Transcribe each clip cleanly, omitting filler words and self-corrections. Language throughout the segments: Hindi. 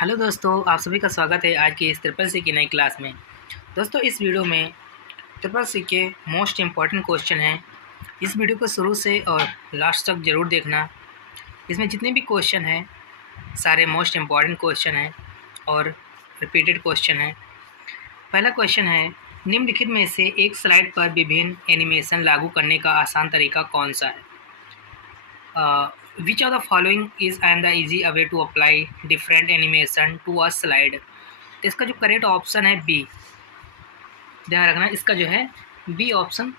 हेलो दोस्तों, आप सभी का स्वागत है आज की इस ट्रिपल सी की नई क्लास में। दोस्तों, इस वीडियो में ट्रिपल सी के मोस्ट इम्पॉर्टेंट क्वेश्चन हैं। इस वीडियो को शुरू से और लास्ट तक ज़रूर देखना। इसमें जितने भी क्वेश्चन हैं सारे मोस्ट इम्पॉर्टेंट क्वेश्चन हैं और रिपीटेड क्वेश्चन हैं। पहला क्वेश्चन है, निम्नलिखित में से एक स्लाइड पर विभिन्न एनिमेशन लागू करने का आसान तरीका कौन सा है? Which of the following is and the easy way to apply different animation to a slide? तो इसका जो करेक्ट ऑप्शन है बी। ध्यान रखना, इसका जो है बी ऑप्शन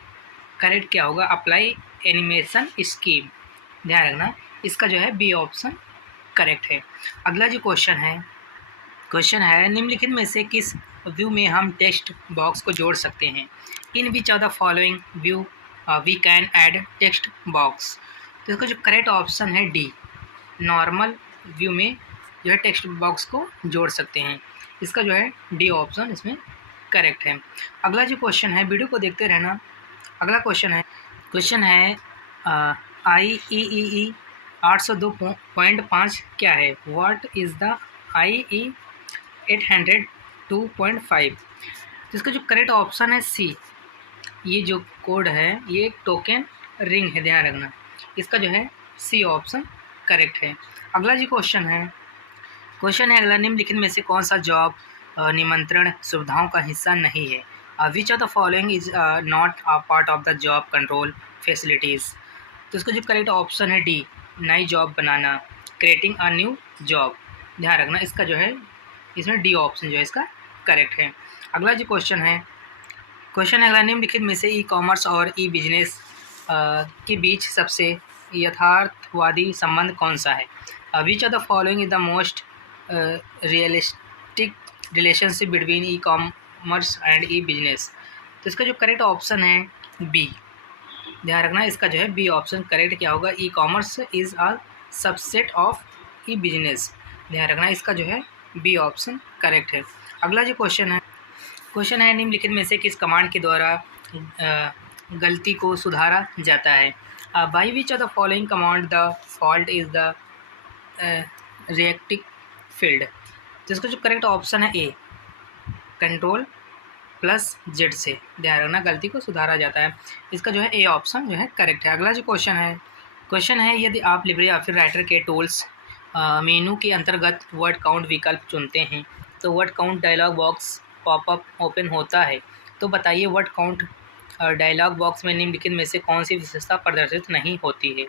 करेक्ट क्या होगा? Apply animation scheme. ध्यान रखना, इसका जो है बी ऑप्शन करेक्ट है। अगला जो क्वेश्चन है निम्नलिखित में से किस व्यू में हम टेक्स्ट बॉक्स को जोड़ सकते हैं? In which of the following view we can add text box? तो इसका जो करेक्ट ऑप्शन है डी, नॉर्मल व्यू में जो है टेक्स्ट बॉक्स को जोड़ सकते हैं। इसका जो है डी ऑप्शन इसमें करेक्ट है। अगला जो क्वेश्चन है, वीडियो को देखते रहना। अगला क्वेश्चन है IEEE 802.5 क्या है? What is the IE 802.5? तो इसका जो करेक्ट ऑप्शन है सी। ये जो कोड है ये टोकन रिंग है, ध्यान रखना। इसका जो है सी ऑप्शन करेक्ट है। अगला जो क्वेश्चन है अगला, निम्नलिखित में से कौन सा जॉब निमंत्रण सुविधाओं का हिस्सा नहीं है? Which of the following is not a part of the job control facilities? तो इसका जो करेक्ट ऑप्शन है डी, नई job banana, creating a new job. ध्यान रखना, इसका जो है इसमें डी ऑप्शन जो है इसका करेक्ट है। अगला जो क्वेश्चन है अगला, निम्नलिखित में से ई कॉमर्स और ई बिजनेस के बीच सबसे यथार्थवादी संबंध कौन सा है? Which of the following is the most realistic relationship between e commerce and E business? तो इसका जो करेक्ट ऑप्शन है बी। ध्यान रखना, इसका जो है बी ऑप्शन करेक्ट क्या होगा? E commerce is a subset of E business. ध्यान रखना, इसका जो है बी ऑप्शन करेक्ट है। अगला जो क्वेश्चन है निम्नलिखित में से किस कमांड के द्वारा गलती को सुधारा जाता है? By which of the following command the fault is the reactive field? तो इसका जो करेक्ट ऑप्शन है ए, कंट्रोल प्लस जेड से। ध्यान रखना, गलती को सुधारा जाता है। इसका जो है ए ऑप्शन जो है करेक्ट है। अगला जो क्वेश्चन है यदि आप लिब्रे ऑफिस राइटर के टूल्स मेनू के अंतर्गत वर्ड काउंट विकल्प चुनते हैं तो word count dialog box popup open होता है। तो बताइए वर्ड काउंट डायलॉग बॉक्स में निम्नलिखित में से कौन सी विशेषता प्रदर्शित नहीं होती है?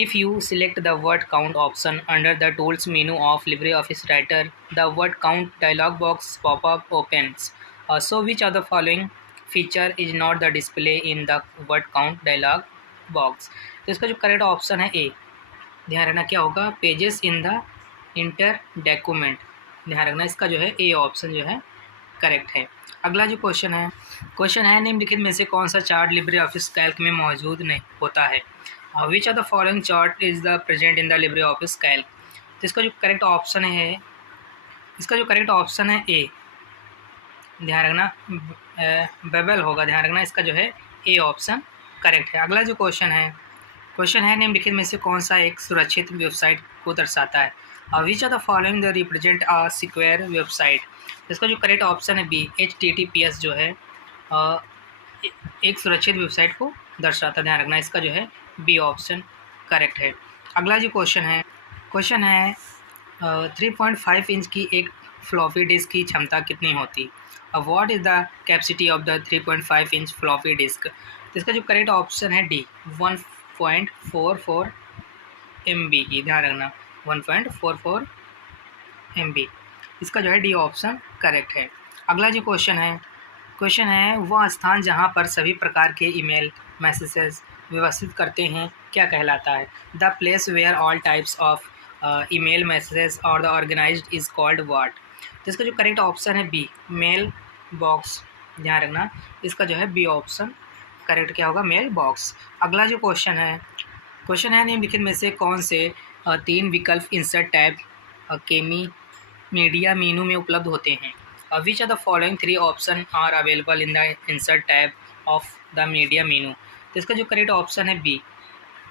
If you select the word count option under the tools menu of LibreOffice Writer the word count dialog box popup opens. So which of the following feature is not the display in the word count dialog box? तो इसका जो करेक्ट ऑप्शन है ए। ध्यान रखना, क्या होगा? Pages in the inter document. ध्यान रखना, इसका जो है ए ऑप्शन जो है करेक्ट है। अगला जो क्वेश्चन है निम्नलिखित में से कौन सा चार्ट लिब्रे ऑफिस कैल्क में मौजूद नहीं होता है? Which of the following chart is the present in the Libre office Calc? तो इसका जो करेक्ट ऑप्शन है ए। ध्यान रखना, बेबल होगा। ध्यान रखना, इसका जो है ए ऑप्शन करेक्ट है। अगला जो क्वेश्चन है निम्नलिखित में से कौन सा एक सुरक्षित वेबसाइट को दर्शाता है? Which of the following the represent a secure website? इसका जो करेक्ट ऑप्शन है बी, HTTPS जो है एक सुरक्षित वेबसाइट को दर्शाता है। ध्यान रखना, इसका जो है बी ऑप्शन करेक्ट है। अगला जो क्वेश्चन है 3.5 इंच की एक फ्लॉपी डिस्क की क्षमता कितनी होती? What is the capacity of the 3.5 inch floppy disk? तो इसका जो करेक्ट ऑप्शन है डी, 1.44 MB की। ध्यान रखना, 1.44 MB। इसका जो है डी ऑप्शन करेक्ट है। अगला जो क्वेश्चन है वह स्थान जहां पर सभी प्रकार के ईमेल मैसेजेस व्यवस्थित करते हैं क्या कहलाता है? The place where all types of email messages are the organized is called what? तो इसका जो करेक्ट ऑप्शन है बी, मेल बॉक्स। ध्यान रखना, इसका जो है बी ऑप्शन करेक्ट क्या होगा? Mail box. अगला जो क्वेश्चन है निम्नलिखित में से कौन से 3 विकल्प इंसर्ट टैब केमी मीडिया मेनू में उपलब्ध होते हैं? Which of the following 3 option are available in the insert tab of the media menu? तो इसका जो करेक्ट ऑप्शन है बी,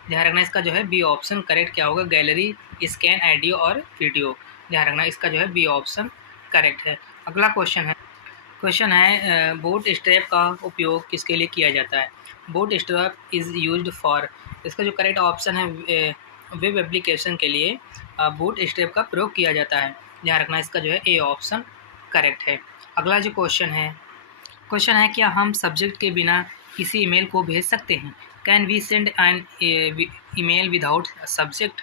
ध्यान रखना इसका जो है बी ऑप्शन करेक्ट क्या होगा, गैलरी, स्कैन, ऑडियो और वीडियो। ध्यान रखना इसका जो है बी ऑप्शन करेक्ट है। अगला क्वेश्चन है बूट स्ट्रैप का उपयोग किसके लिए किया जाता है। Boot strap is used for, इसका जो करेक्ट ऑप्शन है वेब एप्लीकेशन के लिए बूट स्ट्रैप का प्रयोग किया जाता है। ध्यान रखना इसका जो है ए ऑप्शन करेक्ट है। अगला जो क्वेश्चन है क्या हम सब्जेक्ट के बिना किसी ईमेल को भेज सकते हैं। Can we send an email without subject.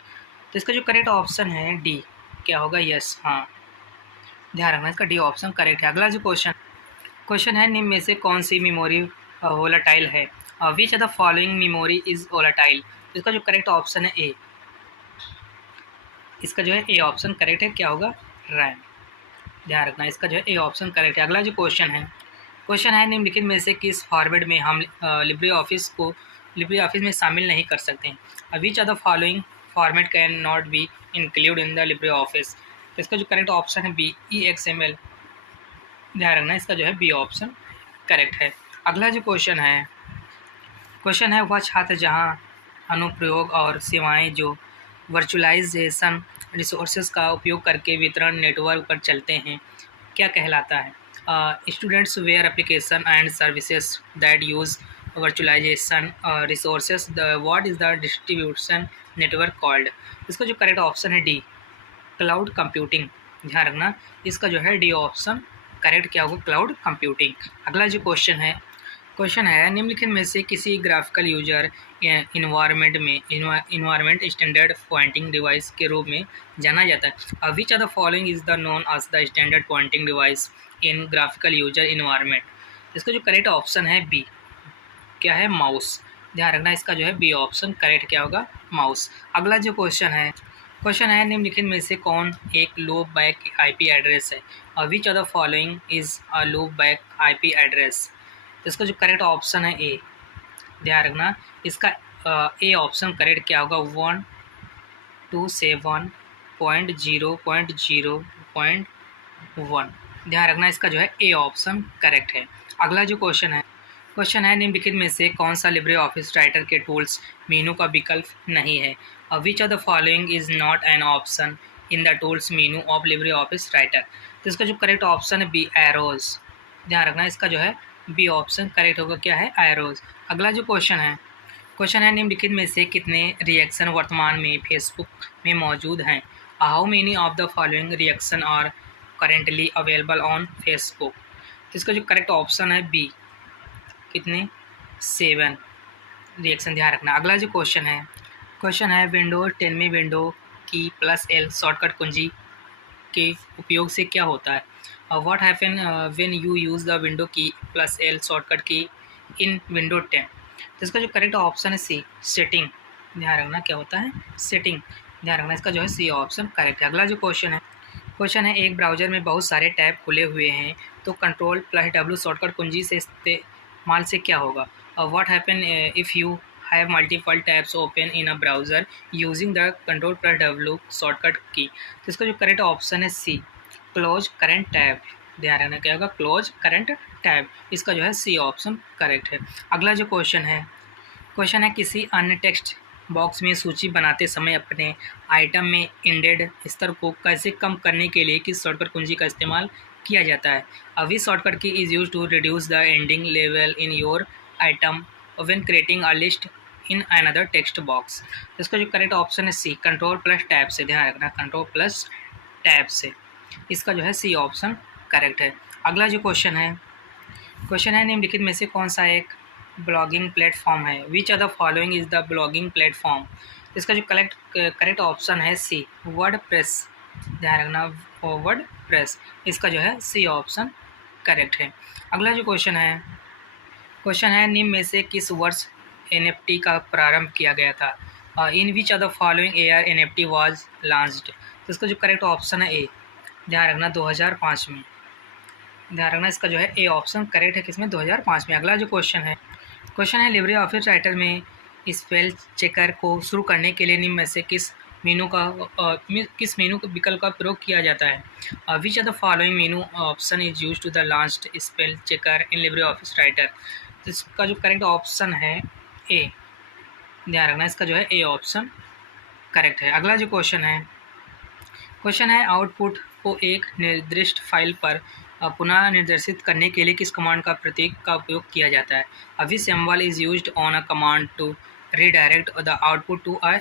तो इसका जो करेक्ट ऑप्शन है डी क्या होगा, यस, हाँ। ध्यान रखना इसका डी ऑप्शन करेक्ट है। अगला जो क्वेश्चन है निम्न में से कौन सी मेमोरी वोलेटाइल है। Which of the following memory is volatile. इसका जो करेक्ट ऑप्शन है ए, इसका जो है ए ऑप्शन करेक्ट है, क्या होगा, रैम। ध्यान रखना इसका जो है ए ऑप्शन करेक्ट है। अगला जो क्वेश्चन है निम्नलिखित में से किस फॉर्मेट में हम लिब्रे ऑफिस में शामिल नहीं कर सकते हैं। Which of the following format can not be include in the Libre office. तो इसका जो करेक्ट ऑप्शन है बी, EXML। ध्यान रखना इसका जो है बी ऑप्शन करेक्ट है। अगला जो क्वेश्चन है वह छात्र जहां अनुप्रयोग और सेवाएं जो वर्चुअलाइजेशन रिसोर्सेज का उपयोग करके वितरण नेटवर्क पर चलते हैं क्या कहलाता है। Students where application and services that use virtualisation resources what is the distribution network called. इसका जो करेक्ट ऑप्शन है डी, क्लाउड कंप्यूटिंग। ध्यान रखना इसका जो है डी ऑप्शन करेक्ट क्या होगा, क्लाउड कंप्यूटिंग। अगला जो क्वेश्चन है निम्नलिखित में से किसी graphical user environment standard pointing device के रूप में जाना जाता है। Which of the following is the known as the standard pointing device in graphical user environment. इसका जो करेक्ट ऑप्शन है बी, क्या है, माउस। ध्यान रखना इसका जो है बी ऑप्शन करेक्ट क्या होगा, माउस। अगला जो क्वेश्चन है निम्नलिखित में से कौन एक लूप बैक IP एड्रेस है। Which of the following is a loop back IP address. तो इसका जो करेक्ट ऑप्शन है ए। ध्यान रखना इसका ए ऑप्शन करेक्ट क्या होगा, 127.0.0.1। ध्यान रखना इसका जो है ए ऑप्शन करेक्ट है। अगला जो क्वेश्चन है निम्नलिखित में से कौन सा लिब्रे ऑफिस राइटर के टूल्स मेनू का विकल्प नहीं है। Which of the following is not an option in the tools menu of LibreOffice Writer. तो इसका जो करेक्ट ऑप्शन है बी, एरोज। ध्यान रखना इसका जो है बी ऑप्शन करेक्ट होगा, क्या है, एरोज। अगला जो क्वेश्चन है निम्नलिखित में से कितने रिएक्शन वर्तमान में फेसबुक में मौजूद हैं। How many of the following reaction are currently available on Facebook. तो इसका जो करेक्ट ऑप्शन है बी, कितने, 7 रिएक्शन। ध्यान रखना। अगला जो क्वेश्चन है विंडोज 10 में विंडो की +L शॉर्टकट कुंजी के उपयोग से क्या होता है। What happen when you use the window की +L शॉर्टकट की इन विंडो 10। तो इसका जो करेक्ट ऑप्शन है सी, सेटिंग। ध्यान रखना क्या होता है, सेटिंग। ध्यान रखना इसका जो है सी ऑप्शन करेक्ट है। अगला जो क्वेश्चन है एक ब्राउज़र में बहुत सारे टैब खुले हुए हैं तो Ctrl+W शॉर्टकट कुंजी से इस्तेमाल से क्या होगा। What happen if you have multiple tabs open in a browser using the Ctrl+W shortcut की। तो इसका जो करेक्ट ऑप्शन है सी, क्लोज करंट टैब। ध्यान रखना क्या होगा, क्लोज करंट टैब। इसका जो है सी ऑप्शन करेक्ट है। अगला जो क्वेश्चन है किसी अन्य टेक्स्ट बॉक्स में सूची बनाते समय अपने आइटम में इंडेड स्तर को कैसे कम करने के लिए किस शॉर्टकट कुंजी का इस्तेमाल किया जाता है। अभी shortcut key is use to reduce the ending level in your item when creating a list in another text box. इसका जो करेक्ट ऑप्शन है सी, Ctrl+Tab से। ध्यान रखना Ctrl+Tab से। इसका जो है सी ऑप्शन करेक्ट है। अगला जो क्वेश्चन है निम्नलिखित में से कौन सा एक ब्लॉगिंग प्लेटफॉर्म है। Which of the following is the blogging platform. इसका जो करेक्ट ऑप्शन है सी, वर्डप्रेस। ध्यान रखना वर्डप्रेस। इसका जो है सी ऑप्शन करेक्ट है। अगला जो क्वेश्चन है निम्न में से किस वर्ष NFT का प्रारंभ किया गया था। In which of the following year NFT was launched. तो इसका जो करेक्ट ऑप्शन है ए। ध्यान रखना 2005 में। ध्यान रखना इसका जो है ए ऑप्शन करेक्ट है, किसमें, 2005 में। अगला जो क्वेश्चन है लिब्रे ऑफिस राइटर में स्पेल चेकर को शुरू करने के लिए निम्न में से किस मेनू के विकल्प का प्रयोग किया जाता है। Which of the following menu option is use to the launched spell checker in LibreOffice Writer. तो इसका जो करेक्ट ऑप्शन है ए, ध्यान रखना इसका जो है ए ऑप्शन करेक्ट है। अगला जो क्वेश्चन है आउटपुट को एक निर्दिष्ट फाइल पर पुनः निर्देशित करने के लिए किस कमांड का प्रतीक का उपयोग किया जाता है। अभी symbol is used on a command to redirect the output to a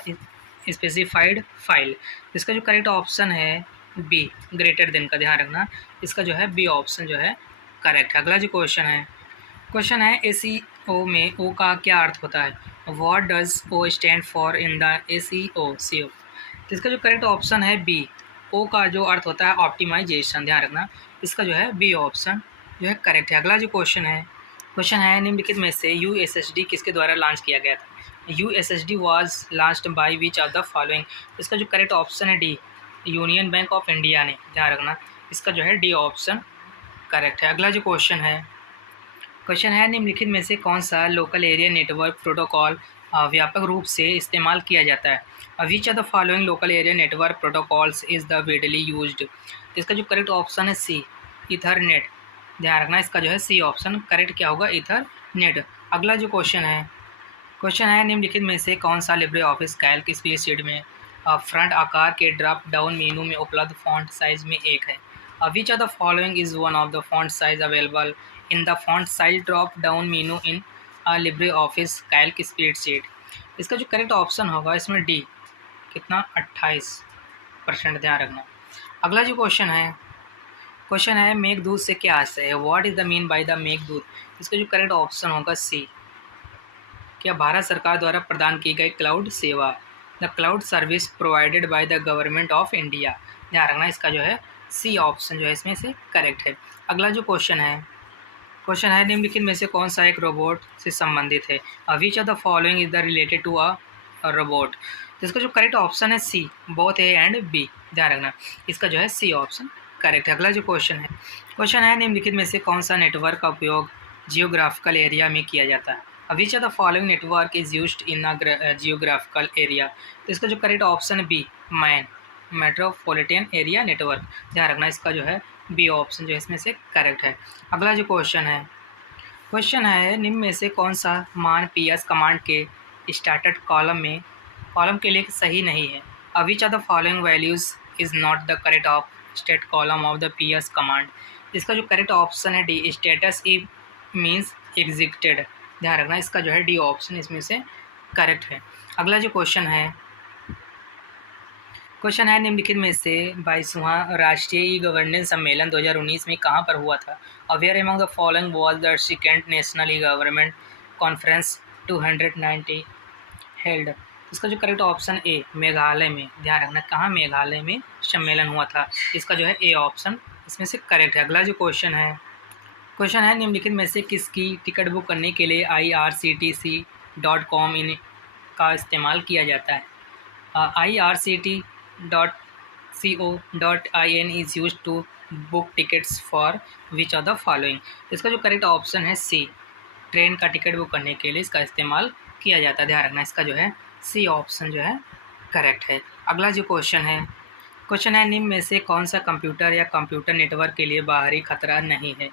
specified file. इसका जो करेक्ट ऑप्शन है बी ग्रेटर देन का, ध्यान रखना इसका जो है बी ऑप्शन जो है करेक्ट है। अगला जो क्वेश्चन है एसीओ में ओ का क्या अर्थ होता है। What does O stand for in the ACO CO. तो इसका जो करेक्ट ऑप्शन है बी, ओ का जो अर्थ होता है ऑप्टिमाइजेशन, ध्यान रखना इसका जो है बी ऑप्शन जो है करेक्ट है। अगला जो क्वेश्चन है निम्नलिखित में से यूएसएसडी किसके द्वारा लॉन्च किया गया था। USSD was launched by which of the following. इसका जो करेक्ट ऑप्शन है D, union bank of India ने, ध्यान रखना इसका जो है डी ऑप्शन करेक्ट है। अगला जो क्वेश्चन है निम्नलिखित में से कौन सा लोकल एरिया नेटवर्क प्रोटोकॉल व्यापक रूप से इस्तेमाल किया जाता है। Which of the following local area network protocols is the Vidly used. इसका जो करेक्ट ऑप्शन है सी ईथरनेट, ध्यान रखना इसका जो है सी ऑप्शन करेक्ट क्या होगा ईथरनेट। अगला जो क्वेश्चन है निम्नलिखित में से कौन सा लिब्रे ऑफिस कैल्क स्प्रेडशीट में फ्रंट आकार के ड्रॉप डाउन मेनू में उपलब्ध फॉन्ट साइज में एक है। Which of the following is one of the font size available in the font size drop down menu in Libre office Calc spreadsheet. इसका जो करेक्ट ऑप्शन होगा इसमें डी कितना 28%, ध्यान रखना। अगला जो क्वेश्चन है मेघदूत से क्या आशय है। What is the mean by the Meghdoot. इसका जो करेक्ट ऑप्शन होगा सी, क्या भारत सरकार द्वारा प्रदान की गई क्लाउड सेवा, the cloud service provided by the government of India, ध्यान रखना इसका जो है सी ऑप्शन जो है इसमें से करेक्ट है। अगला जो क्वेश्चन है निम्नलिखित में से कौन सा एक रोबोट से संबंधित है। Which of the following is the related to a robot. तो इसका जो करेक्ट ऑप्शन है C both A and B, ध्यान रखना इसका जो है सी ऑप्शन करेक्ट है। अगला जो क्वेश्चन है निम्नलिखित में से कौन सा नेटवर्क का उपयोग जियोग्राफिकल एरिया में किया जाता है। Which of the following network is used in a geographical area. तो इसका जो करेक्ट ऑप्शन है बी मेट्रोपॉलिटन एरिया नेटवर्क, ध्यान रखना इसका जो है बी ऑप्शन जो है इसमें से करेक्ट है। अगला जो क्वेश्चन है निम्न में से कौन सा मान पीएस कमांड के स्टार्टेड कॉलम के लिए सही नहीं है। Which of the following values is not the correct of state column of the PS command. इसका जो करेक्ट ऑप्शन है डी स्टेटस ई मीन्स एग्जिक्टेड, ध्यान रखना इसका जो है डी ऑप्शन इसमें से करेक्ट है। अगला जो क्वेश्चन है निम्नलिखित में से 22वां राष्ट्रीय ई गवर्नेंस सम्मेलन 2019 में कहाँ पर हुआ था। Where among the following was the second national e government conference 290 held. इसका जो करेक्ट ऑप्शन ए मेघालय में, ध्यान रखना कहाँ मेघालय में सम्मेलन हुआ था, इसका जो है ए ऑप्शन इसमें से करेक्ट है। अगला जो क्वेश्चन है निम्नलिखित में से किसकी टिकट बुक करने के लिए irctc.com इन का इस्तेमाल किया जाता है। irct.co.in is use to book tickets for which of the following. इसका जो करेक्ट ऑप्शन है सी ट्रेन का टिकट बुक करने के लिए इसका इस्तेमाल किया जाता है, ध्यान रखना इसका जो है सी ऑप्शन जो है करेक्ट है। अगला जो क्वेश्चन है निम्न में से कौन सा कंप्यूटर या कंप्यूटर नेटवर्क के लिए बाहरी खतरा नहीं है।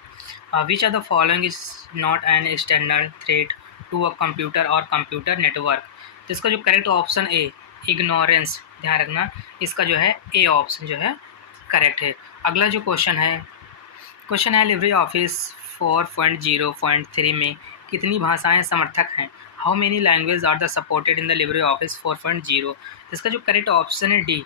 Which of the following is not an external threat to a computer और कंप्यूटर नेटवर्क। तो इसका जो करेक्ट ऑप्शन ए इग्नोरेंस, ध्यान रखना इसका जो है ए ऑप्शन जो है करेक्ट है। अगला जो क्वेश्चन है लिब्रे ऑफिस 4.0.3 में कितनी भाषाएं समर्थक हैं। How many language are the supported in the LibreOffice 4.0। इसका जो करेक्ट ऑप्शन है डी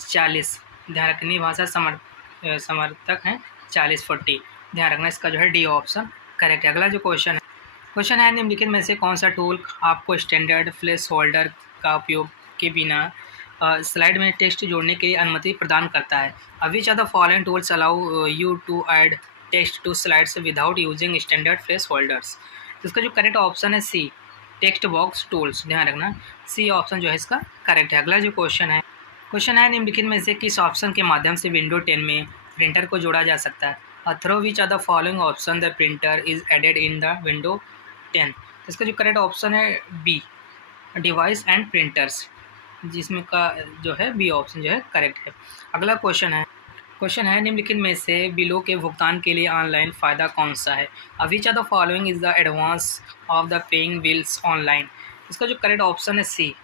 40, ध्यान रखनी भाषा समर्थक हैं 40, ध्यान रखना इसका जो है डी ऑप्शन करेक्ट है। अगला जो क्वेश्चन है निम्नलिखित में से कौन सा टूल आपको स्टैंडर्ड प्लेस होल्डर का उपयोग के बिना स्लाइड में टेक्स्ट जोड़ने की अनुमति प्रदान करता है। Which of the following tools allow you to add text to slides without using standard placeholders. तो इसका जो करेक्ट ऑप्शन है सी टेक्स्ट बॉक्स टूल्स, ध्यान रखना सी ऑप्शन जो है इसका करेक्ट है। अगला जो क्वेश्चन है निम्नलिखित में से किस ऑप्शन के माध्यम से विंडो 10 में प्रिंटर को जोड़ा जा सकता है। Through which of the following option the printer is added in the window 10। इसका जो करेक्ट ऑप्शन है बी डिवाइस एंड प्रिंटर्स, जिसमें का जो है बी ऑप्शन जो है करेक्ट है। अगला क्वेश्चन है निम्नलिखित में से बिलों के भुगतान के लिए ऑनलाइन फ़ायदा कौन सा है। Which of the following is the advance of the paying bills online. इसका जो करेक्ट ऑप्शन है C,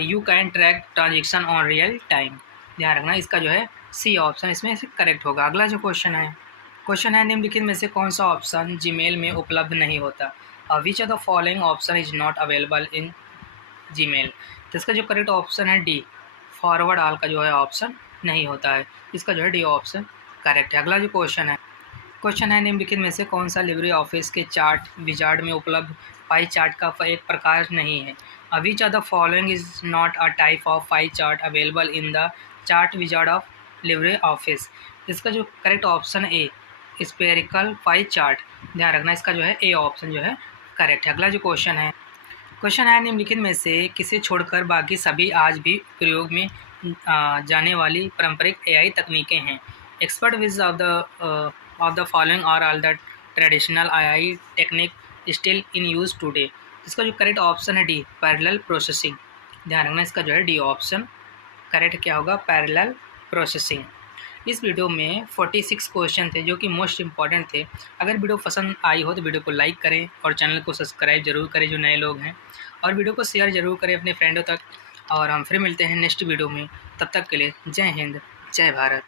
you can track transaction on real time. ध्यान रखना इसका जो है सी ऑप्शन इसमें से करेक्ट होगा। अगला जो क्वेश्चन है निम्नलिखित में से कौन सा ऑप्शन जीमेल में उपलब्ध नहीं होता? विच of the following option is not available in Gmail. तो इसका जो करेक्ट ऑप्शन है डी, फॉरवर्ड ऑल का जो है ऑप्शन नहीं होता है। इसका जो है डी ऑप्शन करेक्ट है। अगला जो क्वेश्चन है निम्नलिखित में से कौन सा लिब्रे ऑफिस के चार्ट विजार्ड में उपलब्ध पाई चार्ट का एक प्रकार नहीं है? Which of the following is not a type of pie chart available in the chart wizard of Libre office. इसका जो correct option A, spherical pie chart. ध्यान रखना इसका जो है ए ऑप्शन जो है करेक्ट है। अगला जो क्वेश्चन है निम्नलिखित में से किसे छोड़कर बाकी सभी आज भी प्रयोग में जाने वाली पारंपरिक एआई तकनीकें हैं? Expert which of the following are all the traditional AI technique still in use today. इसका जो करेक्ट ऑप्शन है डी, पैरेलल प्रोसेसिंग। ध्यान रखना इसका जो है डी ऑप्शन करेक्ट क्या होगा, पैरेलल प्रोसेसिंग। इस वीडियो में 46 क्वेश्चन थे जो कि मोस्ट इंपॉर्टेंट थे। अगर वीडियो पसंद आई हो तो वीडियो को लाइक करें और चैनल को सब्सक्राइब जरूर करें जो नए लोग हैं, और वीडियो को शेयर जरूर करें अपने फ्रेंडों तक। और हम फिर मिलते हैं नेक्स्ट वीडियो में, तब तक के लिए जय हिंद, जय भारत।